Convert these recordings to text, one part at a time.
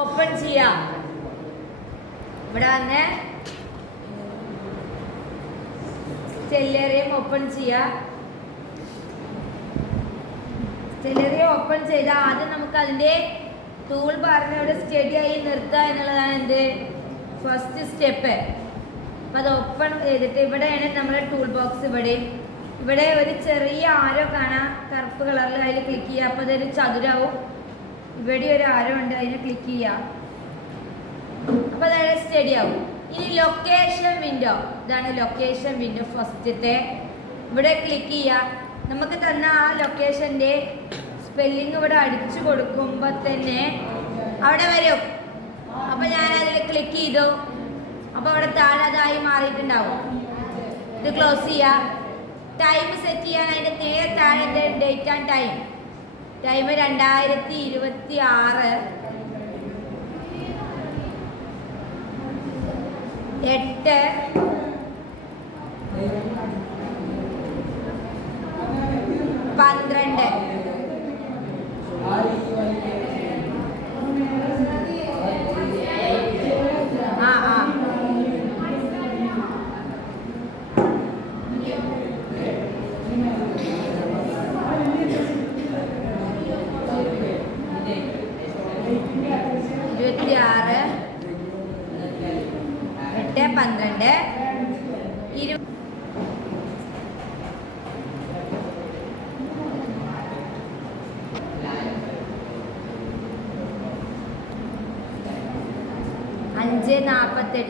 Open ചെയ്യാം. ഇവിടെ വന്ന് സ്റ്റെല്ലറിയം ഓപ്പൺ ചെയ്യാം. സ്റ്റെല്ലറിയം ഓപ്പൺ ചെയ്താൽ ആദ്യം നമുക്ക് അതിൻ്റെ ടൂൾ ബാറിനെ ഇവിടെ സ്റ്റഡി ആയി നിർത്തുക എന്നുള്ളതാണ് എന്ത് ഫസ്റ്റ് സ്റ്റെപ്പ്. അപ്പം അത് ഓപ്പൺ ചെയ്തിട്ട് ഇവിടെയാണ് നമ്മുടെ ടൂൾ ബോക്സ്. ഇവിടെ ഒരു ചെറിയ ആരോ കാണാം കറുപ്പ് കളറിൽ, അതിൽ ക്ലിക്ക് ചെയ്യുക. അപ്പോൾ അതൊരു ചതുരാവും. ഇവിടെ ഒരു ആരോ ഉണ്ട്, അതിനെ ക്ലിക്ക് ചെയ്യാം. അപ്പോൾ അതായത് സ്റ്റഡി ആവും. ഇനി ലൊക്കേഷൻ വിൻഡോ, ഇതാണ് ലൊക്കേഷൻ വിൻഡോ ഫസ്റ്റത്തെ. ഇവിടെ ക്ലിക്ക് ചെയ്യുക. നമുക്ക് തന്ന ആ ലൊക്കേഷൻ്റെ സ്പെല്ലിങ് ഇവിടെ അടിച്ചു കൊടുക്കുമ്പോൾ തന്നെ അവിടെ വരും. അപ്പോൾ ഞാൻ അതിൽ ക്ലിക്ക് ചെയ്തു. അപ്പോൾ അവിടെ താഴെ അതായി മാറിയിട്ടുണ്ടാവും. ഇത് ക്ലോസ് ചെയ്യുക. ടൈം സെറ്റ് ചെയ്യാൻ അതിൻ്റെ നേരെ താഴെ ഡേറ്റ് ആൻഡ് ടൈം 2026 8/12 5:48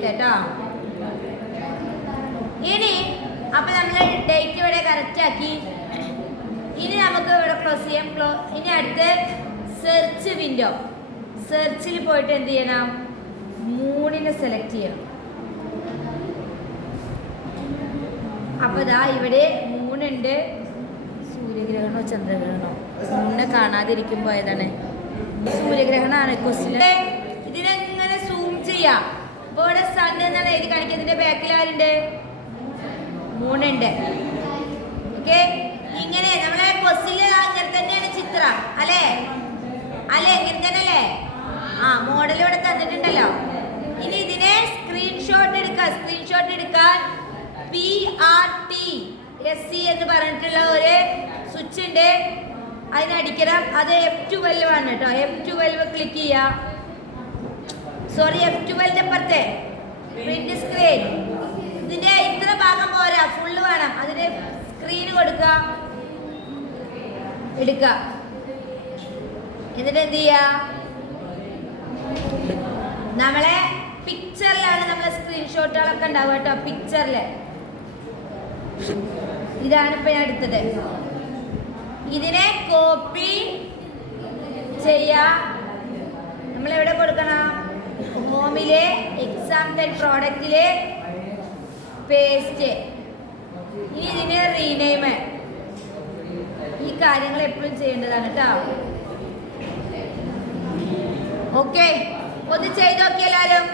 കേട്ടോ. ഇനി അപ്പം നമ്മൾ ഡേറ്റ് ഇവിടെ കറക്റ്റ് ആക്കി. ഇനി നമുക്ക് ഇവിടെ ക്ലോസ് ചെയ്യാം. ഇനി അടുത്ത് സെർച്ച് വിൻഡോ. സെർച്ചിൽ പോയിട്ട് എന്ത് ചെയ്യണം? മൂണിനെ സെലക്ട് ചെയ്യണം. അപ്പോൾ ഇതാ ഇവിടെ മൂണുണ്ട്. സൂര്യഗ്രഹണമോ ചന്ദ്രഗ്രഹണമോ? മൂണിനെ കാണാതിരിക്കുമ്പോൾ ഏതാണ്? സൂര്യഗ്രഹണമാണ് ക്വസ്റ്റ്യൻ. ഇതിനെങ്ങനെ സൂം ചെയ്യാം. അപ്പോൾ ഇവിടെ സൺ എന്നാണ് എഴുതി കാണിക്കുക. ഇതിൻ്റെ ബാക്കിൽ ആരുണ്ട്? മൂണുണ്ട്. ഓക്കെ, ഇങ്ങനെ നമ്മളെ ക്വസ്റ്റ്യൻ അങ്ങനെ തന്നെയാണ് ചിത്രം അല്ലേ? ഇങ്ങനെ തന്നെ അല്ലേ? മോഡൽ ഇവിടെ തന്നിട്ടുണ്ടല്ലോ. ഇനി ഇതിനെ സ്ക്രീൻഷോട്ട് എടുക്കാം. സ്ക്രീൻഷോട്ട് എടുക്കാൻ PRTSC എന്ന് പറഞ്ഞിട്ടുള്ള ഒരു സ്വിച്ച് ഉണ്ട്, അതിനടിക്കണം. അത് F12 ആണ് കേട്ടോ. F12 ക്ലിക്ക് ചെയ്യാം. സോറി, F12 അപ്പുറത്തെ പ്രിന്റ് സ്ക്രീൻ. ഇതിന്റെ ഇത്ര ഭാഗം പോരാ, ഫുള്ള് വേണം. അതിന് സ്ക്രീൻ കൊടുക്കുക, എടുക്കുക. എന്നിട്ട് എന്ത് ചെയ്യാ? നമ്മളെ പിക്ചറിലാണ് നമ്മളെ സ്ക്രീൻഷോട്ടുകളൊക്കെ ഉണ്ടാവുക കേട്ടോ. പിക്ചറില് ഇതാണ് ഇപ്പൊ ഞാൻ എടുത്തത്. ഇതിനെ കോപ്പി ചെയ്യാ. നമ്മളെവിടെ കൊടുക്കണം? ഹോമിലെ എക്സാം പ്രോഡക്റ്റില് പേസ്റ്റ്. ഇനി ഇതിനെ റീനെയിം. ഈ കാര്യങ്ങൾ എപ്പോഴും ചെയ്യേണ്ടതാണ് കേട്ടോ. ഓക്കെ, ഒന്ന് ചെയ്ത് നോക്കിയെല്ലാരും.